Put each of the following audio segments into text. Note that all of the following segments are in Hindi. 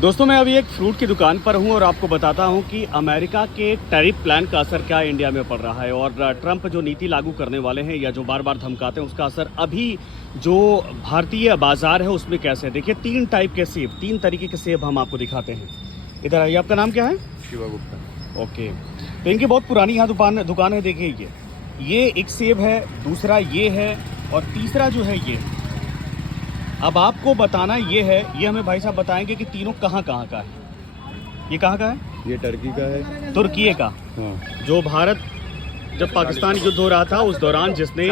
दोस्तों मैं अभी एक फ्रूट की दुकान पर हूं और आपको बताता हूं कि अमेरिका के टैरिफ प्लान का असर क्या इंडिया में पड़ रहा है और ट्रंप जो नीति लागू करने वाले हैं या जो बार बार धमकाते हैं उसका असर अभी जो भारतीय बाजार है उसमें कैसे है। देखिए 3 टाइप के सेब, 3 तरीके के सेब हम आपको दिखाते हैं। इधर आइए, आपका नाम क्या है? शिवा गुप्ता। ओके, तो इनकी बहुत पुरानी यहाँ दुकान है। देखिए ये एक सेब है, दूसरा ये है और तीसरा जो है ये। अब आपको बताना ये है, ये हमें भाई साहब बताएंगे कि तीनों कहाँ का है। ये कहाँ का है? ये टर्की का है। तुर्की का। हाँ। जो भारत जब पाकिस्तान युद्ध हो रहा था उस दौरान जिसने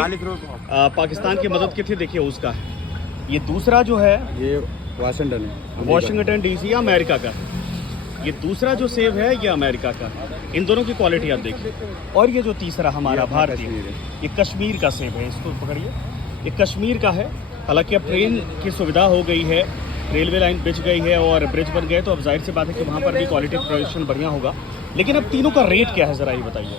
पाकिस्तान की मदद की थी, देखिए उसका है। ये दूसरा जो है ये वाशिंगटन है, वॉशिंगटन डीसी अमेरिका का है। ये दूसरा जो सेब है ये अमेरिका का। इन दोनों की क्वालिटी आप देखिए। और ये जो तीसरा हमारा भारतीय, ये कश्मीर का सेब है। इसको पकड़िए, ये कश्मीर का है। हालांकि अब ट्रेन की सुविधा हो गई है, रेलवे लाइन बिछ गई है और ब्रिज बन गए, तो अब जाहिर सी बात है कि वहाँ पर भी क्वालिटी प्रोडक्शन बढ़िया होगा। लेकिन अब तीनों का रेट क्या है ज़रा ये बताइए।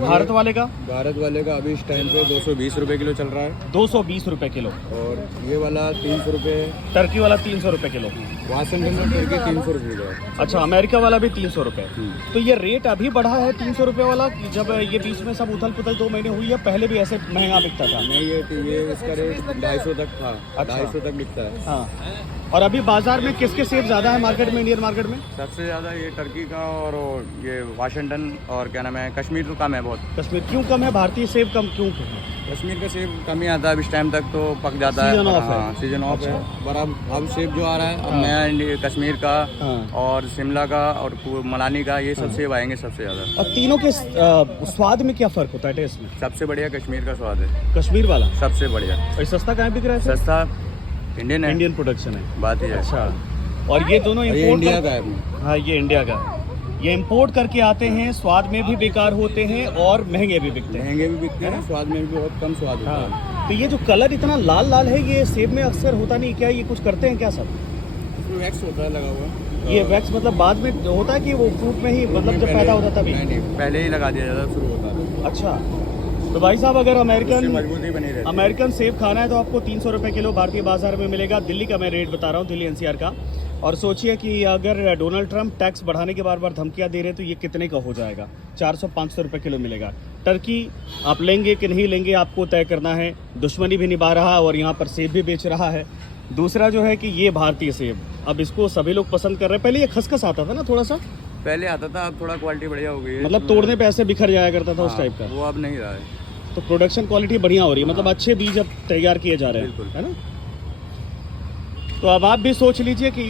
भारत वाले का अभी इस टाइम पे 220 रुपये किलो चल रहा है। 220 रुपये किलो। और ये वाला 300 रुपये। टर्की वाला 300 रुपये किलो। वाशिंगटन में टर्की 300 रुपये किलो। अच्छा, अमेरिका वाला भी 300 रुपये। तो ये रेट अभी बढ़ा है 300 रुपये वाला, जब ये बीच में सब उथल पुथल 2 महीने हुई है, पहले भी ऐसे महंगा बिकता था? नहीं, ये इसका रेट 250 तक था। अच्छा। 250 तक बिकता है। हाँ। और अभी बाजार में किसके सेब ज़्यादा है मार्केट में, इंडियन मार्केट में? सबसे ज़्यादा ये टर्की का और ये वाशिंगटन और क्या नाम है, कश्मीर तो कम है बहुत। कश्मीर क्यों कम है? भारतीय सेब कम क्यों है? कश्मीर का सेब कम ही आता है, अब इस टाइम तक तो पक जाता है। सीजन ऑफ है। हाँ, सीजन ऑफ है। पर अब सेब जो आ रहा है, अब हाँ। नया कश्मीर का हाँ। और शिमला का और मनाली का, ये सब सेब आएंगे सबसे ज़्यादा। और तीनों के स्वाद में क्या फ़र्क होता है टेस्ट में? सबसे बढ़िया कश्मीर का स्वाद है। कश्मीर वाला सबसे बढ़िया। और सस्ता कहाँ बिक रहा है? सस्ता इंडियन है। इंडियन प्रोडक्शन है। बात ही है। अच्छा, और ये दोनों ये इम्पोर्ट इंडिया का है। हाँ, ये इंडिया का है। ये इंपोर्ट करके आते हैं, स्वाद में भी बेकार होते हैं और महंगे भी बिकते हैं। महंगे भी बिकते हैं, स्वाद में भी बहुत कम स्वाद होता है। हाँ। तो ये जो कलर इतना लाल लाल है, ये सेब में अक्सर होता नहीं क्या? ये कुछ करते हैं क्या सब? इसमें वैक्स होता है लगा हुआ। ये वैक्स मतलब बाद में होता है कि वो फ्रूट में ही, मतलब जब पैदा होता तभी? नहीं, पहले ही लगा दिया जाता, शुरू होता है। अच्छा, तो भाई साहब अगर मजबूती बनी रहती है। अमेरिकन सेब खाना है तो आपको 300 रुपये किलो भारतीय बाजार में मिलेगा। दिल्ली का मैं रेट बता रहा हूँ, दिल्ली एनसीआर का। और सोचिए कि अगर डोनाल्ड ट्रंप टैक्स बढ़ाने के बार बार धमकियां दे रहे हैं तो ये कितने का हो जाएगा? 400-500 रुपये किलो मिलेगा। टर्की आप लेंगे कि नहीं लेंगे आपको तय करना है। दुश्मनी भी निभा रहा है और यहाँ पर सेब भी बेच रहा है। दूसरा जो है कि ये भारतीय सेब, अब इसको सभी लोग पसंद कर रहे हैं। पहले ये खसखस आता था ना थोड़ा सा, पहले आता था, अब थोड़ा क्वालिटी बढ़िया हो गई है। मतलब तोड़ने पे ऐसे बिखर जाया करता था उस टाइप का। वो अब नहीं रहा है। तो प्रोडक्शन क्वालिटी बढ़िया हो रही है, मतलब अच्छे बीज अब तैयार किए जा रहे हैं, है ना? तो अब आप भी सोच लीजिए कि